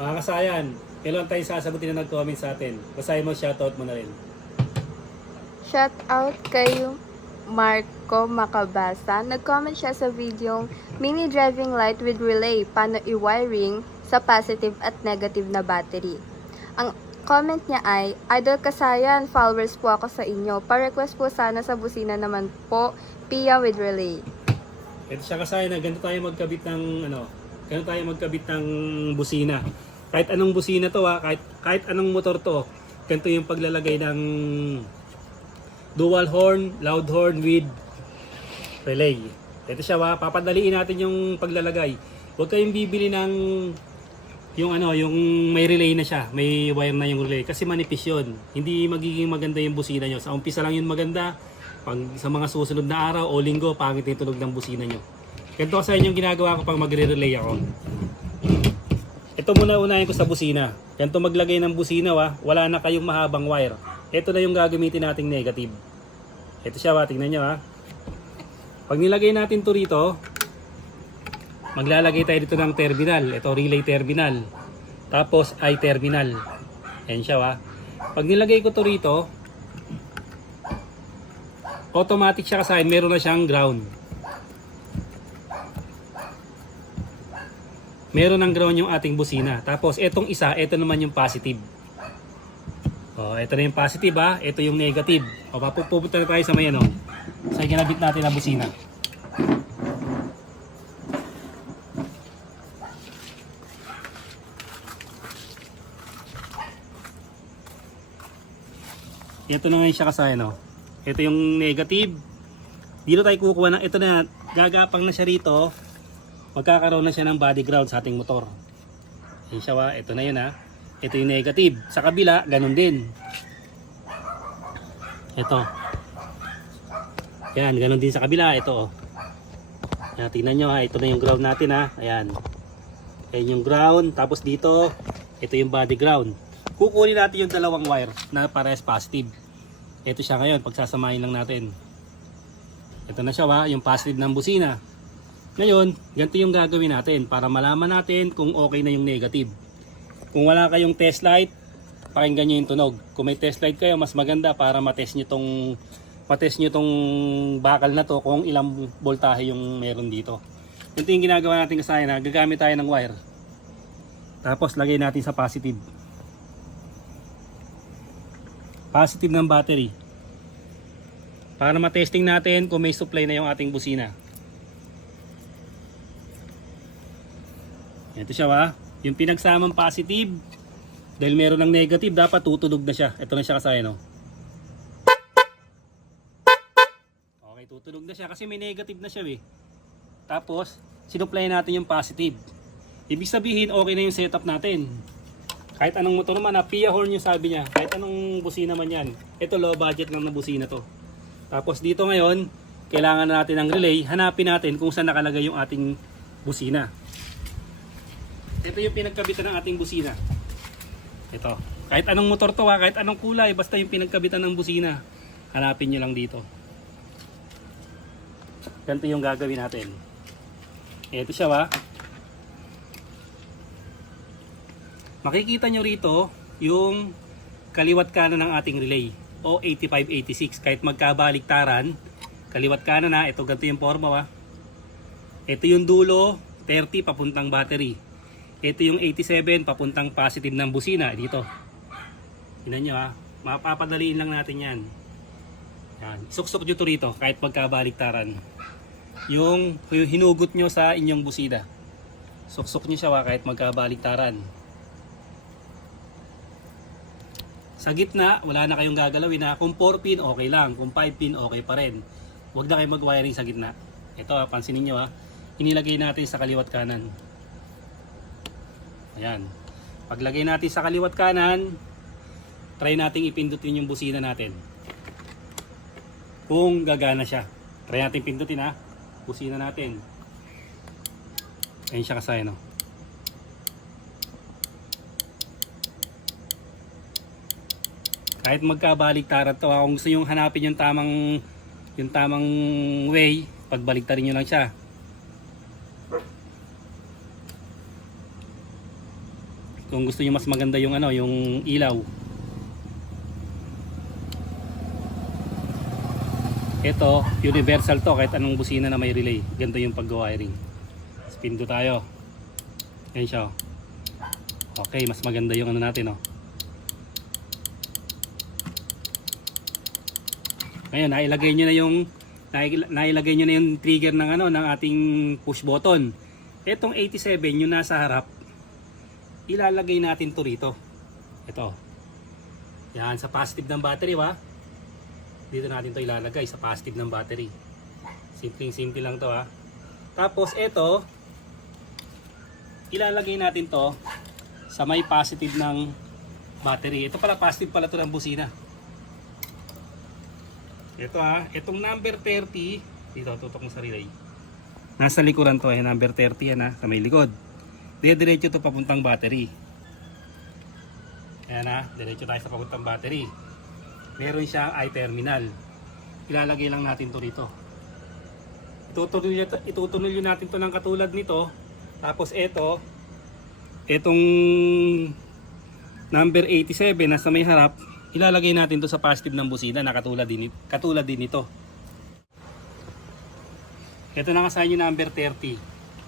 Mga kasayan, kailan tayo sasagutin na nag-comment sa atin? Basahin mo, shoutout mo na rin. Shout out kay Marco Macabasa. Nag-comment siya sa videong mini driving light with relay, paano i-wiring sa positive at negative na battery. Ang comment niya ay, Idol Kasayan, followers po ako sa inyo. Pa-request po sana sa busina naman po, Pia with relay. Ito siya kasayan na ganito tayo magkabit ng ganito tayo magkabit ng busina. Kahit anong busina to kahit anong motor to, ganito yung paglalagay ng dual horn, loud horn with relay. Ito siya papadaliin natin yung paglalagay. Huwag kayong bibili ng yung may relay na siya, may wire na yung relay kasi manipis yun. Hindi magiging maganda yung busina nyo. Sa umpisa lang yun maganda. Pag sa mga susunod na araw o linggo, pangit yung tunog ng busina nyo. Ganito sa inyo yung ginagawa ko pag magre-relay ako. Ito muna unahin ko sa busina. Ganito maglagay ng busina wala na kayong mahabang wire. Ito na yung gagamitin nating negative. Ito siya tingnan nyo Pag nilagay natin to rito, maglalagay tayo dito ng terminal. Ito relay terminal. Tapos I terminal. Ayan siya Pag nilagay ko to rito, automatic siya kasi meron na siyang ground. Meron ng ground yung ating busina. Tapos etong isa, ito naman yung positive. Ito na yung positive ito yung negative. Pupunta na tayo sa may sa ginabit natin na busina. Ito na ngayon siya kasi Ito yung negative. Dito tayo kukuha ng ito na gagapang na siya rito. Magkakaroon na siya ng body ground sa ating motor. Yan siya ito na yun Ito yung negative. Sa kabila, ganun din. Ito. Yan, ganun din sa kabila. Ito Yan, tingnan nyo ito na yung ground natin Ayan. Ayan yung ground. Tapos dito, ito yung body ground. Kukunin natin yung dalawang wire na parehas positive. Ito siya ngayon, pagsasamahin lang natin. Ito na siya yung positive ng busina. Ngayon, ganito yung gagawin natin para malaman natin kung okay na yung negative. Kung wala kayong test light, pakinggan nyo yung tunog. Kung may test light kayo, mas maganda para matest nyo tong bakal na to kung ilang voltahe yung meron dito. Ganito yung ginagawa natin kasi gagamit tayo ng wire. Tapos lagay natin sa positive. Positive ng battery. Para matesting natin kung may supply na yung ating busina. Ito siya yung pinagsamang positive. Dahil meron ng negative, dapat tutunog na siya. Ito na siya kasi Okay, tutunog na siya kasi may negative na siya Tapos, sinupply natin yung positive. Ibig sabihin, okay na yung setup natin. Kahit anong motor naman, Pia horn yung sabi niya. Kahit anong busina man yan. Ito low budget lang na busina to. Tapos dito ngayon, kailangan na natin ng relay. Hanapin natin kung saan nakalagay yung ating busina. Ito yung pinagkabitan ng ating busina. Ito. Kahit anong motor to kahit anong kulay, basta yung pinagkabitan ng busina. Hanapin nyo lang dito. Ganito yung gagawin natin. Ito siya Makikita nyo rito yung kaliwat kanan ng ating relay o 8586. Kahit magkabaliktaran, kaliwat kanan ito ganito yung forma Ito yung dulo, 30 papuntang battery. Ito yung 87 papuntang positive ng busina dito. Tingnan nyo mapapadaliin lang natin yan. Suksok nyo to rito kahit magkabaliktaran. Yung hinugot nyo sa inyong busina. Suksok nyo siya kahit magkabaliktaran. Sa gitna, wala na kayong gagalawin Kung 4 pin, okay lang. Kung 5 pin, okay pa rin. Huwag na kayo mag-wiring sa gitna. Ito pansinin nyo inilagay natin sa kaliwat kanan. Ayan. Paglagay natin sa kaliwat kanan, try nating ipindutin yung busina natin. Kung gagana siya. Try natin pindutin busina natin. Ayan siya kasi Kahit magkabaliktaran to kung gusto nyo hanapin yung tamang way, pagbaliktarin nyo lang siya. Kung gusto niyo mas maganda yung ano, yung ilaw. Ito, universal to kahit anong busina na may relay. Ganito yung pag-wiring. Spin to tayo. Yan siya. Okay, mas maganda yung ano natin, oh. Ngayon, nailagay nyo na yung trigger ng ano ng ating push button. Etong 87 yung nasa harap, ilalagay natin to rito. Ito. Yan sa positive ng battery, wa. Dito natin to ilalagay sa positive ng battery. Simple lang to, ha. Tapos ito, ilalagay natin to sa may positive ng battery. Ito pala positive pala to ng busina. Ito, ha, itong number 30, dito tutok mo sa relay. Nasa likuran to, number 30 yan, ha, sa may likod. Diretso to papuntang battery. Ayan, ha, diretso tayo sa papuntang battery. Meron siyang I-terminal. Ilalagay lang natin to rito. Itutuloy natin to ng katulad nito. Tapos itong number 87 nasa may harap, ilalagay natin to sa positive ng busina na katulad din ito. Ito na nga sa inyo number 30.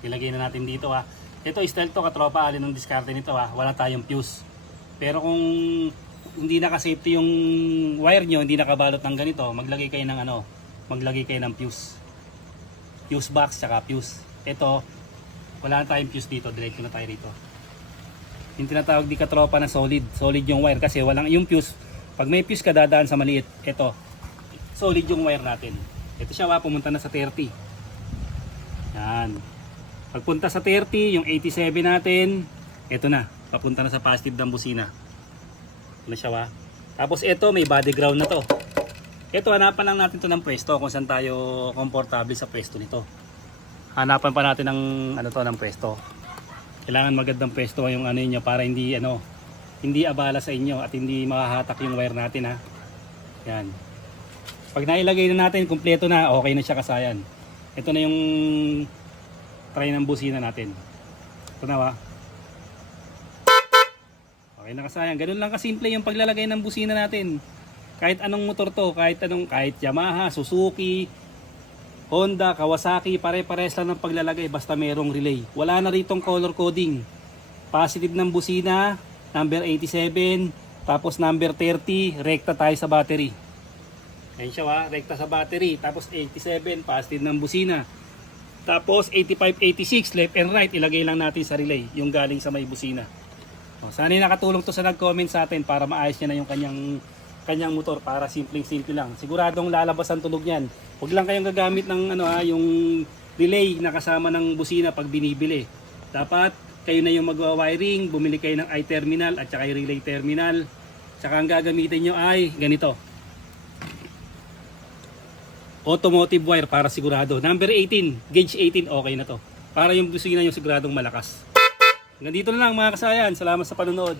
Ilagay na natin dito, ha. Ito style to katropa, alin ng diskarte nito, ha. Wala tayong fuse. Pero kung hindi naka-safety yung wire nyo, hindi nakabalot ng ganito, maglagay kayo ng fuse. Fuse box tsaka fuse. Ito, wala na tayong fuse dito, diretso na tayo rito. Yung tinatawag di katropa na solid yung wire kasi walang yung fuse. Pag may fuse ka dadaan sa maliit, ito solid yung wire natin. Ito siya, pumunta na sa 30. Yan. Pagpunta sa 30, yung 87 natin, ito na, papunta na sa positive ng busina. Ano siya, tapos ito may body ground na to. Ito hanapan lang natin to ng pwesto kung saan tayo komportable sa pwesto nito. Hanapan pa natin ng ng pwesto. Kailangan magandang pwesto yung ano niyo para hindi abala sa inyo at hindi makahatak yung wire natin, ha. Yan. Pag nailagay na natin, kumpleto na, okay na siya kasayan. Ito na yung try ng busina natin. Ito na, wa. Okay na kasayan. Ganun lang kasimple yung paglalagay ng busina natin. Kahit anong motor to, kahit Yamaha, Suzuki, Honda, Kawasaki, pare-pares lang ng paglalagay basta merong relay. Wala na ritong color coding. Positive ng busina, number 87, tapos number 30, rekta tayo sa battery. Ayan siya, rekta sa battery. Tapos 87, positive ng busina. Tapos 85, 86, left and right, ilagay lang natin sa relay, yung galing sa may busina. Sana nakatulong to sa nag-comment sa atin para maayos niya na yung kanyang motor para simple lang. Siguradong lalabas ang tunog niyan. Huwag lang kayong gagamit ng yung relay na kasama ng busina pag binibili. Dapat kayo na yung magwa-wiring, bumili kayo ng I-terminal at saka yung relay terminal. Saka ang gagamitin nyo ay ganito. Automotive wire para sigurado. Number 18, gauge 18, okay na to. Para yung busina nyo siguradong malakas. Hanggang dito na lang mga kasayan. Salamat sa panonood.